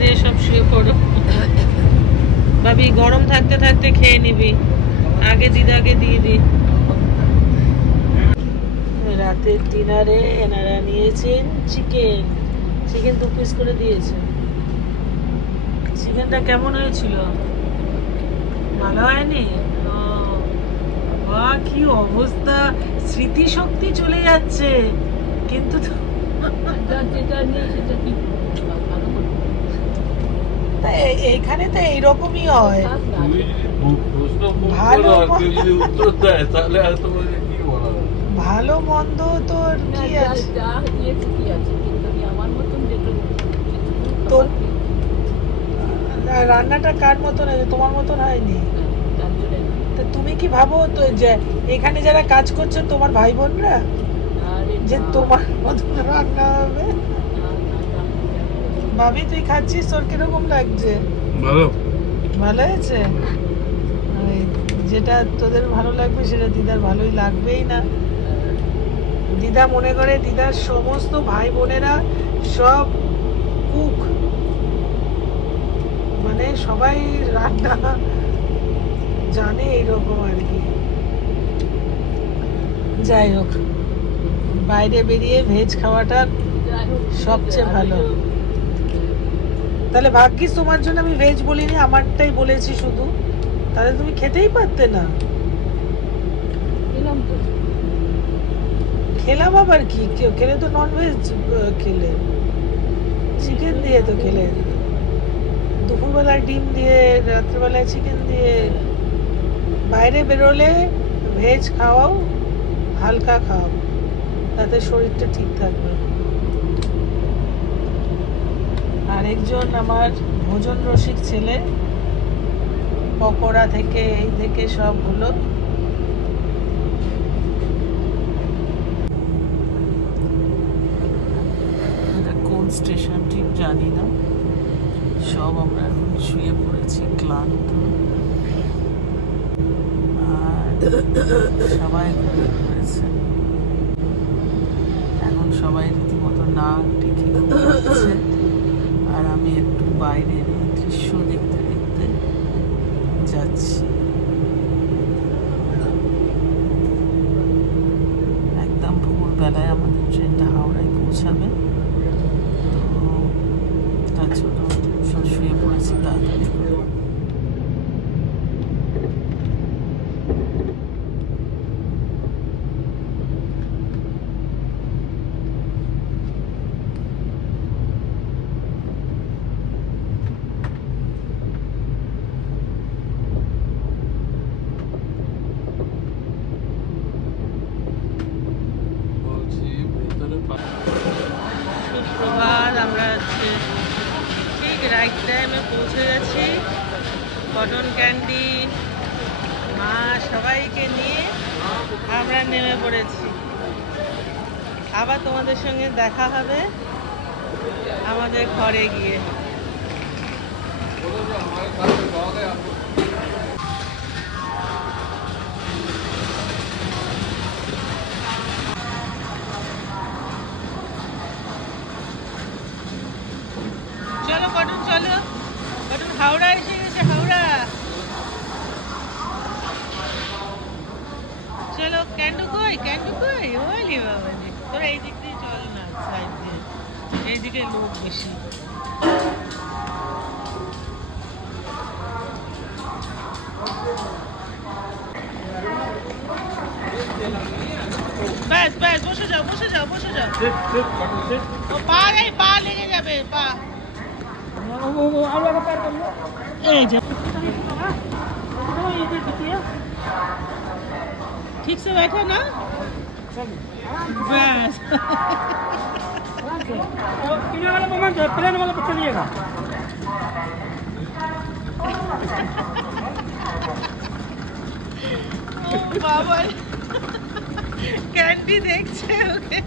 দিয়ে সব শুয়ে পড়ো। ভাবি গরম থাকতে থাকতে খেয়ে নিবি, আগে দিদাকে দিয়ে দি। রাতের ডিনারে এনারা নিয়েছেন চিকেন। চিকেন 2 পিস করে দিয়েছে। চিকেনটা কেমন হয়েছিল? ভালো হয়নি? বাহ, কি অবস্থা! স্মৃতিশক্তি চলে যাচ্ছে কিন্তু এইখানে তো এইরকমই হয়। ভালো মন্দ তোর কি আছে? তোর রান্নাটা কার মতন আছে? তোমার মতন হয়নি। তুমি কি ভাবো তো যে এখানে যারা কাজ করছে তোমার ভাই বোনরা যে তোমার মতন রান্না হবে? ভাবি তুই খাচ্ছিস, তোর কিরকম লাগছে? ভালো, ভালো হয়েছে। যেটা তোদের ভালো লাগবে সেটা দিদার ভালোই লাগবেই না। দিদা মনে করে দিদার সমস্ত ভাই বোনেরা সব কুক, মানে সবাই রান্না জানে এইরকম আর কি। যাই হোক, বাইরে বেরিয়ে ভেজ খাওয়াটা সবচেয়ে ভালো। তাহলে ভাগ্যিস তোমার জন্য আমি ভেজ বলিনি, আমারটাই বলেছি শুধু। তাহলে তুমি খেতেই পারতে না। খেলাম আবার কি, কেউ খেলে তো নন ভেজ খেলে, চিকেন দিয়ে তো খেলে, দুপুরবেলায় ডিম দিয়ে, রাত্রেবেলায় চিকেন দিয়ে। বাইরে বেরোলে ভেজ খাওয়াও, হালকা খাও, তাতে শরীরটা ঠিক থাকবে। আরেকজন আমার ভোজন রসিক ছেলে, পকোড়া থেকে এই থেকে সব হলো। কোন স্টেশন ঠিক জানি না। সব আমরা এখন শুয়ে পড়েছি ক্লান্ত, আর সবাই ঘুমিয়ে পড়েছে। এখন সবাই রীতিমতো নাক ডেকে ঘুমাচ্ছে, আর আমি একটু বাইরের দৃশ্য দেখতে দেখতে যাচ্ছি। একদম ভোরবেলায় আমাদের ট্রেনটা হাওড়ায় পৌঁছাবে, তো তার জন্য সব শুয়ে পড়েছি তাড়াতাড়ি। সুপ্রভাত, আমরা ঠিক রাইট টাইমে পৌঁছে গেছি। কটন ক্যান্ডি, মা সবাইকে নিয়ে আমরা নেমে পড়েছি। আবার তোমাদের সঙ্গে দেখা হবে আমাদের ঘরে গিয়ে। চলো কটন, চলো কটন, হাওড়া এসে গেছে, হাওড়া। চলো, ক্যান্ডু কই, ক্যান্ডু কই? ওলি বাবা, তোরা এই দিক দিয়ে চল না, সাইড দিয়ে, এইদিকে লোক বেশি। ব্যাস ব্যাস, বসে যাও, বসে যাও, বসে যাও। ও পা নেই, পা লেগে যাবে, পা। এই যে ठीक से बैठे ना, बस। पीने वाला मोमेंट है, प्लेन वाला पे चलिएगा। बाबा कैंडी देखছে ওকে।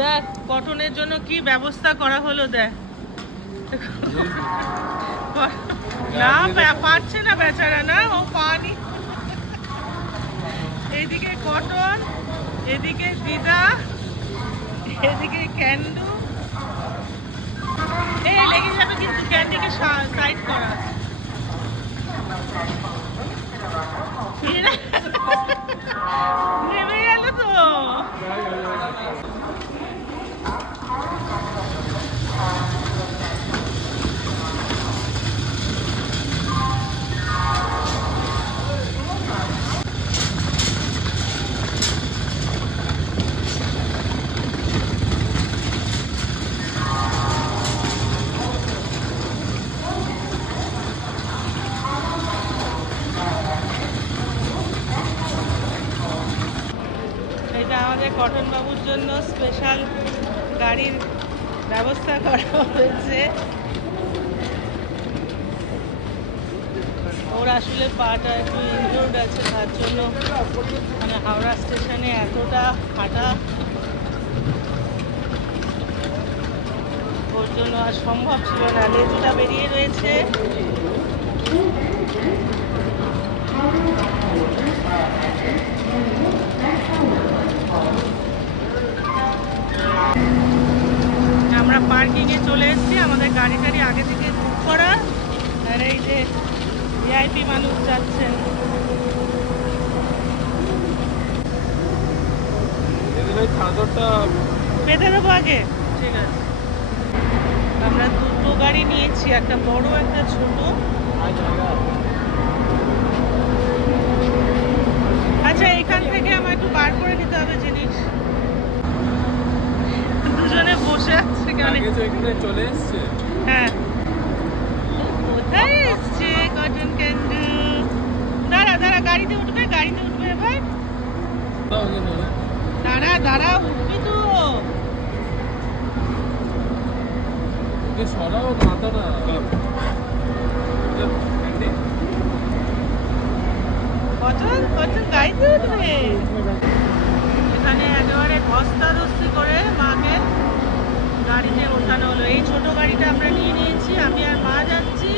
দেখ কটনের জন্য কি ব্যবস্থা করা হলো, দেখ। না পারছে না বেচারা, না ও পানি। এইদিকে কটন, এদিকে দিদা, এদিকে ক্যান্ডু লেগে যাবে কিন্তু ক্যান্ডিকে সাইড করা নেমে গেল তো। এটা আমাদের কটন বাবুর জন্য স্পেশাল গাড়ির ব্যবস্থা করা হয়েছে। ওর আসলে পাটা একটু ইনজুর্ড আছে, তার জন্য মানে হাওড়া স্টেশনে এতটা হাঁটা ওর জন্য আর সম্ভব ছিল না। লেজুটা বেরিয়ে রয়েছে। আমরা পার্কিংয়ে চলে এসেছি, আমাদের গাড়ি টাড়ি আগে থেকে বুক করা। আর এই যে ভিআইপি মানুষ যাচ্ছেন। পেতে দেবো আগে, ঠিক আছে। আমরা দুটো গাড়ি নিয়েছি, একটা বড় একটা ছোট। আচ্ছা, এখান থেকে আমার একটু বার করে নিতে হবে জিনিস। দুজনে বসে আছে, চলে এসছে। হ্যাঁ, কোথায় এসছে কটন ক্যান্ডু? দাঁড়া দাঁড়া, গাড়িতে উঠবে, গাড়িতে উঠবে এবার। দাঁড়া দাঁড়া, উঠবি তো। সরাও মাথাটা। কটন কটন গাড়িতে উঠবে। এখানে একেবারে ধস্তাধস্তি করে মাকে গাড়িতে ওঠানো হলো। এই ছোট গাড়িটা আমরা নিয়ে নিয়েছি, আমি আর মা যাচ্ছি।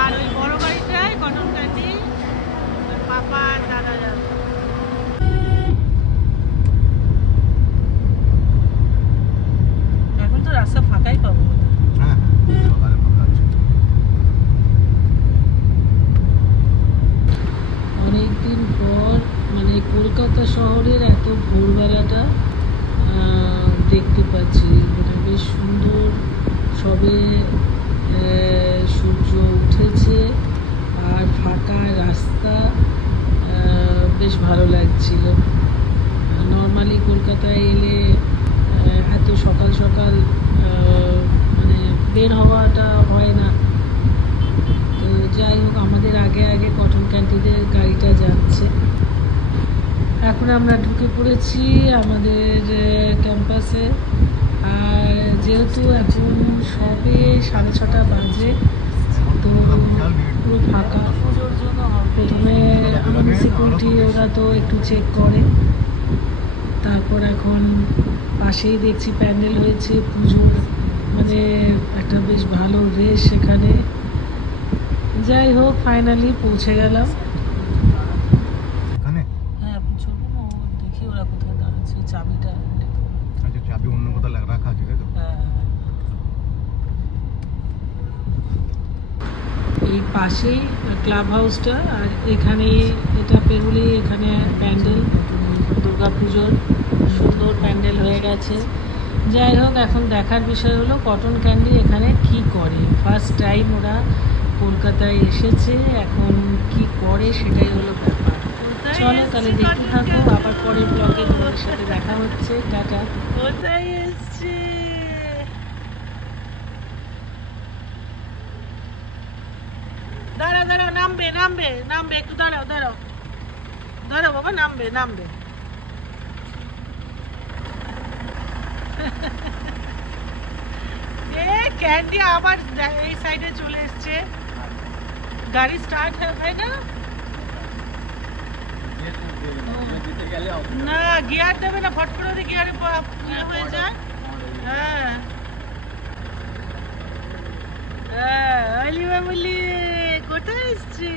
আর ওই বড় গাড়িটায় কটন ক্যান্ডি, পাপা আর দাদা যাবে। এখন তো রাস্তা ফাঁকাই পাবো। অনেকদিন পর মানে কলকাতা শহরের এত ভোরবেলাটা দেখতে পাচ্ছি। মানে বেশ সুন্দর, সবে সূর্য উঠেছে আর ফাঁকা রাস্তা, বেশ ভালো লাগছিল। নর্মালি কলকাতায় এলে এত সকাল সকাল মানে বের হওয়াটা হয় না। তো যাই হোক, আমাদের আগে আগে কটন ক্যান্ডিদের গাড়িটা যাচ্ছে। এখন আমরা ঢুকে পড়েছি আমাদের ক্যাম্পাসে। আর যেহেতু এখন সবে 6:30 বাজে, তো পুরো ফাঁকা। প্রথমে আমাদের সিকিউরিটি ওরা তো একটু চেক করে, তারপর এখন পাশেই দেখছি প্যান্ডেল হয়েছে পুজোর, মানে একটা বেশ ভালো রেশ সেখানে। যাই হোক, ফাইনালি পৌঁছে গেলাম। হ্যাঁ, চলবো না, দেখি ওরা কোথায় দাঁড়াচ্ছে। চাবিটা চাবি অন্য কোথাও রাখা আছে, তাই তো? হ্যাঁ, এই পাশেই ক্লাব হাউসটা। আর এখানে এটা পেরুলেই এখানে প্যান্ডেল, দুর্গাপুজোর সুন্দর প্যান্ডেল হয়ে গেছে। যাই হোক, এখন দেখার বিষয় হলো কটন ক্যান্ডি এখানে কি করে। ফার্স্ট টাইম ওরা কলকাতায় এসেছে, এখন কি করে সেটাই হলো ব্যাপার। চলো তাহলে দেখতে থাকো, আবার পরের ব্লগে তোমাদের সাথে দেখা হচ্ছে। টাটা। কোথায় এসছে? দাঁড়াও দাঁড়াও, নামবে নামবে নামবে, একটু দাঁড়াও দাঁড়াও দাঁড়াও বাবা, নামবে নামবে। ক্যান্ডি আবার এই সাইডে চলে এসছে। গাড়ি স্টার্ট হয় না, না গিয়ার দেবে না, ফট করে ওদের গিয়ারে হয়ে যায়। হ্যাঁ হ্যাঁ, অলি বাবুলি কোথায় এসছে?